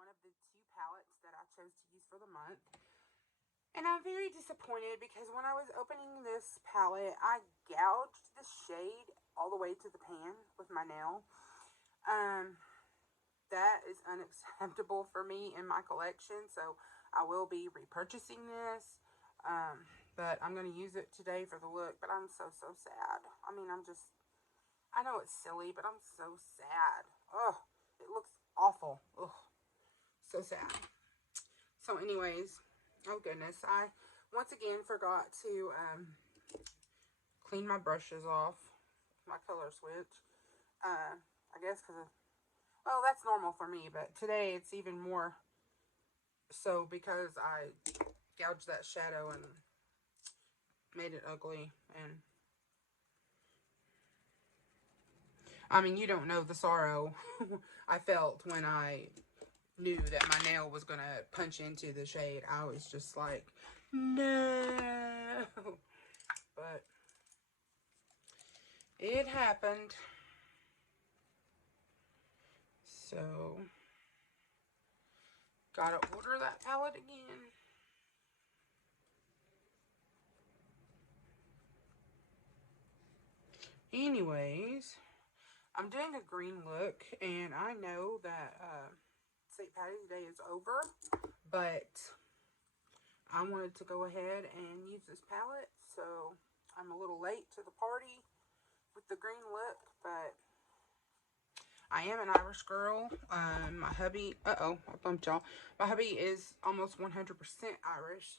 one of the two palettes that I chose to use for the month. And I'm very disappointed because when I was opening this palette, I gouged the shade all the way to the pan with my nail. That is unacceptable for me in my collection, so I will be repurchasing this. But I'm going to use it today for the look, but I'm so sad. I mean, I know it's silly, but I'm so sad. Ugh, it looks awful. Ugh, so sad. So anyways, oh goodness, I once again forgot to clean my brushes off, my color switch. I guess because, well, that's normal for me, but today it's even more so because I gouged that shadow and made it ugly. And I mean, you don't know the sorrow I felt when I knew that my nail was going to punch into the shade. I was just like, no. But it happened. So, gotta order that palette again. Anyways, I'm doing a green look, and I know that St. Patty's Day is over, but I wanted to go ahead and use this palette, so I'm a little late to the party with the green look, but I am an Irish girl. My hubby, I bumped y'all. My hubby is almost 100% Irish,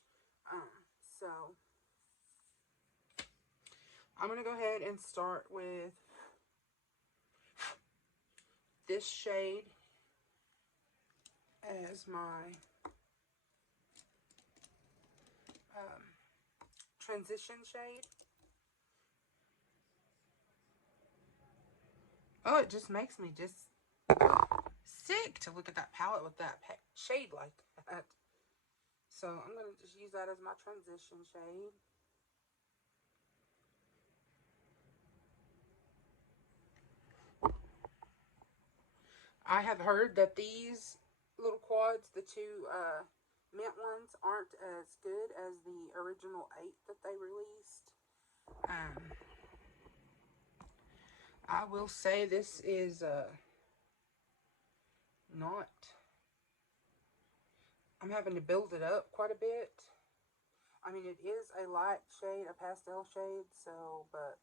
so I'm going to go ahead and start with this shade as my transition shade. Oh, it just makes me just sick to look at that palette with that shade like that. So I'm going to just use that as my transition shade. I have heard that these little quads, the two mint ones, aren't as good as the original 8 that they released. I will say this is not... I'm having to build it up quite a bit. I mean, it is a light shade, a pastel shade, so, but...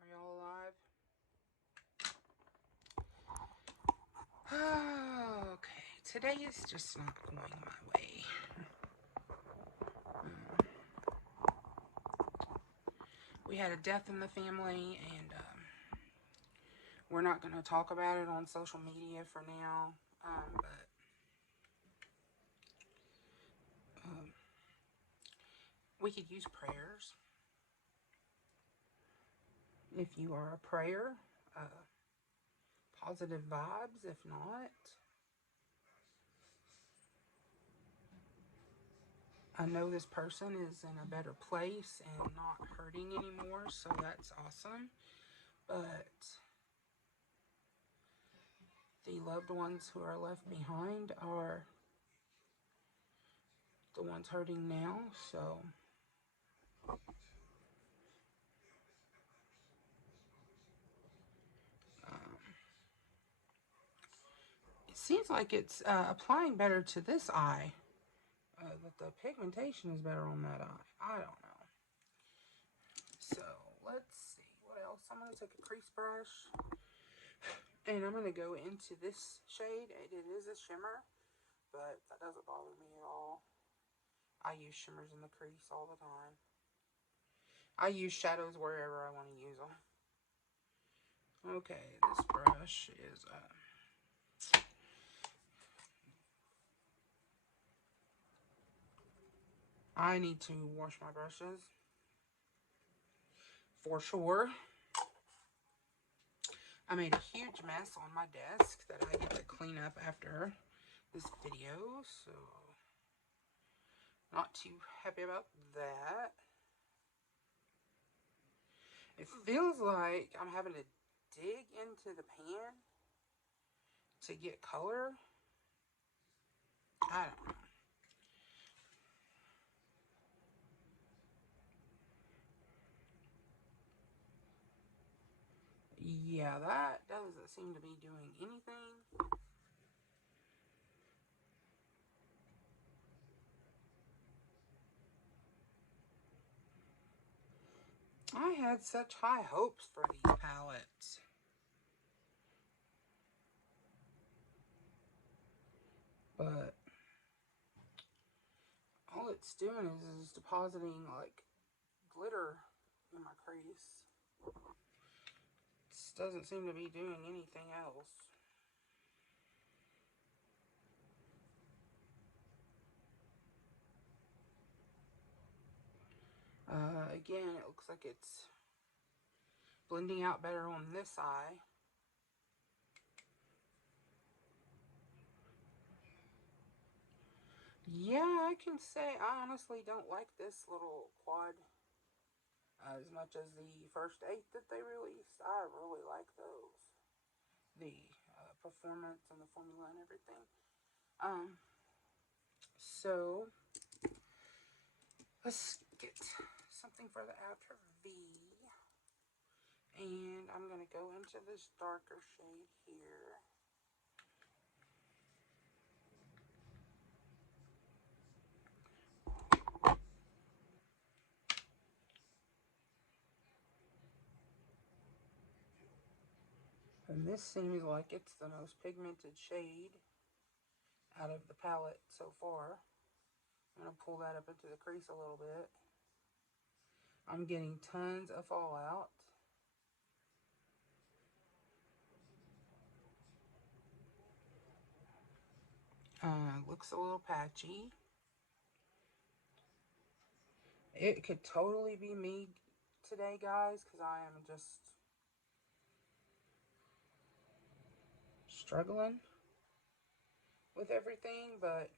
Are y'all alive? Okay, today is just not going my way. We had a death in the family, and we're not going to talk about it on social media for now, but we could use prayers. If you are a prayer, positive vibes. If not, I know this person is in a better place and not hurting anymore, so that's awesome. But the loved ones who are left behind are the ones hurting now, so it seems like it's applying better to this eye. That the pigmentation is better on that eye. I don't know. So let's see what else. I'm going to take a crease brush and I'm going to go into this shade. It is a shimmer, but that doesn't bother me at all. I use shimmers in the crease all the time. I use shadows wherever I want to use them. Okay, this brush is I need to wash my brushes for sure. I made a huge mess on my desk that I get to clean up after this video, so not too happy about that. It feels like I'm having to dig into the pan to get color. I don't know. Yeah, that doesn't seem to be doing anything. I had such high hopes for these palettes. But all it's doing is depositing like glitter in my crease. This doesn't seem to be doing anything else. Again, it looks like it's blending out better on this eye. Yeah, I can say I honestly don't like this little quad as much as the first 8 that they released. I really like those. The performance and the formula and everything. So let's get something for the outer V. And I'm going to go into this darker shade here. And this seems like it's the most pigmented shade out of the palette so far. I'm going to pull that up into the crease a little bit. I'm getting tons of fallout. Looks a little patchy. It could totally be me today, guys, because I am just struggling with everything, but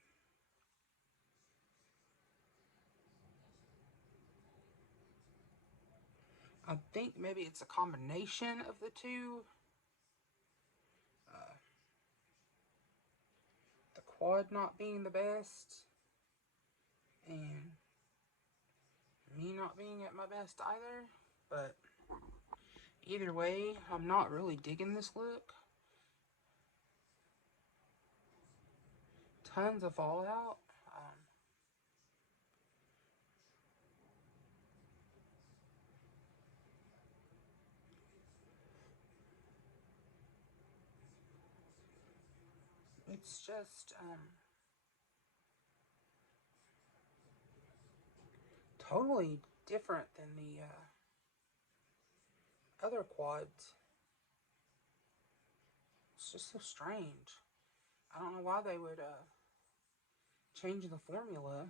I think maybe it's a combination of the two. Uh, the quad not being the best, and me not being at my best either, but either way, I'm not really digging this look. Tons of fallout. It's just totally different than the other quads. It's just so strange. I don't know why they would change the formula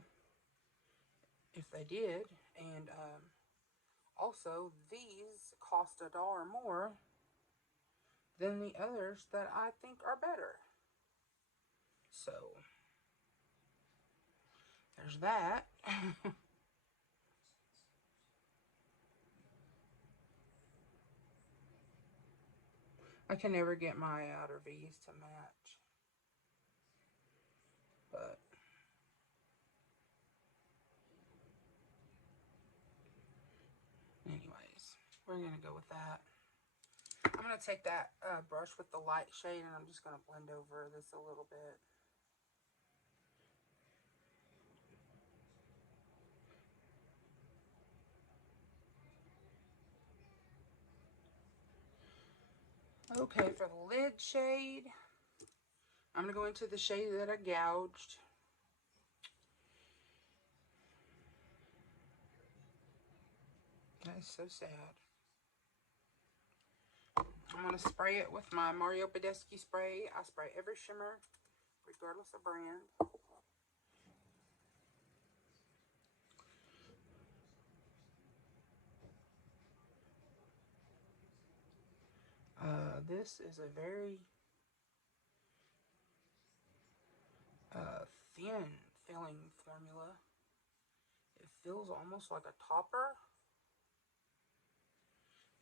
if they did. And also, these cost $1 more than the others that I think are better. So, there's that. I can never get my outer V's to match. But anyways, we're going to go with that. I'm going to take that brush with the light shade and I'm just going to blend over this a little bit. Okay, for the lid shade, I'm going to go into the shade that I gouged. That is so sad. I'm going to spray it with my Mario Badescu spray. I spray every shimmer, regardless of brand. This is a very thin filling formula. It feels almost like a topper.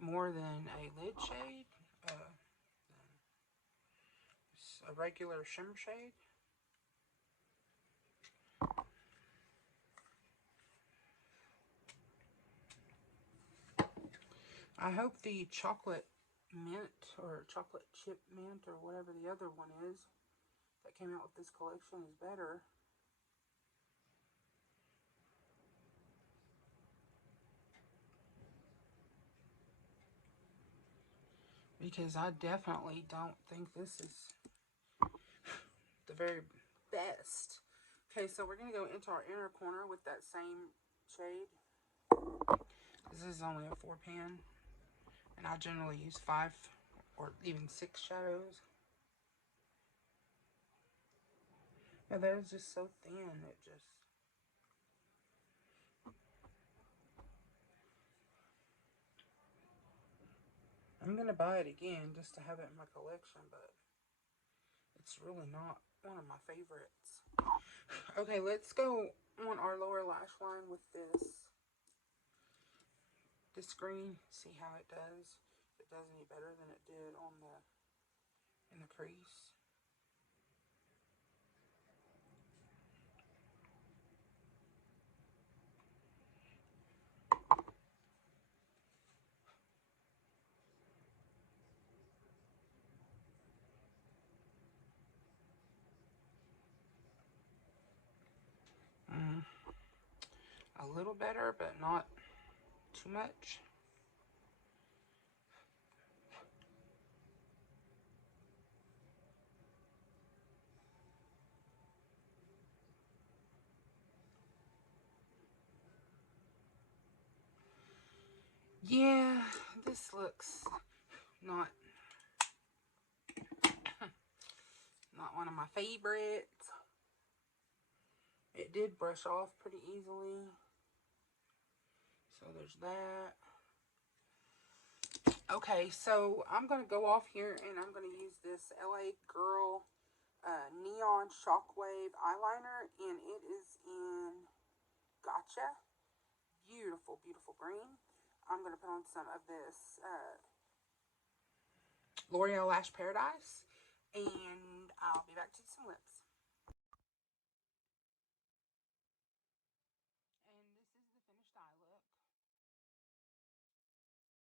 more than a lid shade, a regular shimmer shade. I hope the chocolate mint or chocolate chip mint or whatever the other one is that came out with this collection is better. Because I definitely don't think this is the very best. Okay, so we're going to go into our inner corner with that same shade. This is only a 4-pan, and I generally use 5 or even 6 shadows. Yeah, that is just so thin, it just... I'm going to buy it again just to have it in my collection, but it's really not one of my favorites. Okay, let's go on our lower lash line with this green, see how it does. If it does any better than it did on in the crease. A little better, but not too much. Yeah, this looks not not one of my favorites. It did brush off pretty easily. So there's that. Okay, so I'm going to go off here and I'm going to use this LA Girl Neon Shockwave eyeliner, and it is in Gotcha. Beautiful, beautiful green. I'm going to put on some of this L'Oreal Lash Paradise, and I'll be back to some lips. And this is the finished eye look. I don't really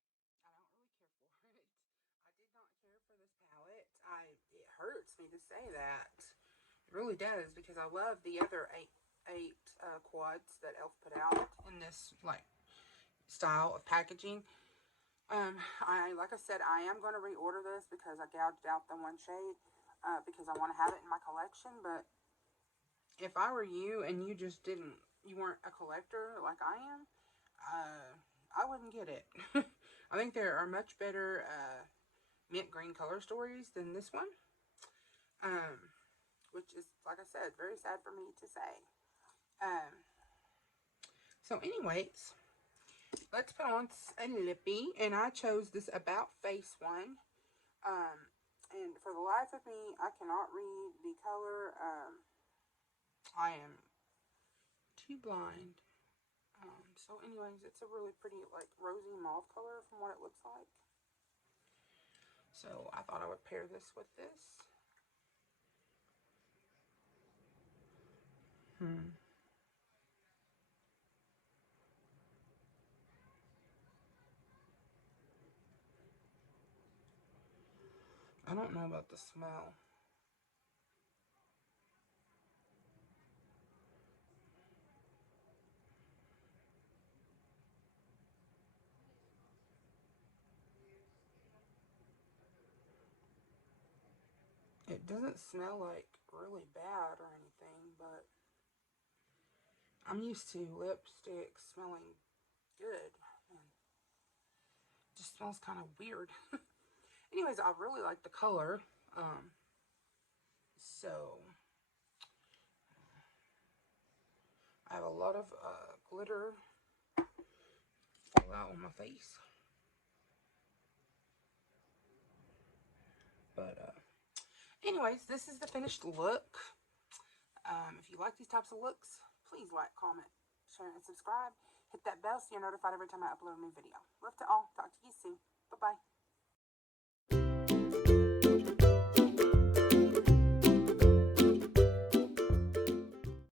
care for it. I did not care for this palette. It hurts me to say that. It really does, because I love the other eight quads that Elf put out in this like style of packaging. Like I said, I am going to reorder this because I gouged out the one shade because I want to have it in my collection. But if I were you and you weren't a collector like I am, I wouldn't get it. I think there are much better mint green color stories than this one. Which is, like I said, very sad for me to say. So anyways, let's put on a lippy, and I chose this About Face one. And for the life of me, I cannot read the color. I am too blind. So anyways, it's a really pretty, like, rosy mauve color from what it looks like. So I thought I would pair this with this. I don't know about the smell. It doesn't smell like really bad or anything, but I'm used to lipstick smelling good, and it just smells kind of weird. Anyways, I really like the color. So I have a lot of glitter fall out on my face. But anyways, this is the finished look. If you like these types of looks, please like, comment, share, and subscribe. Hit that bell so you're notified every time I upload a new video. Love to all. Talk to you soon. Bye-bye.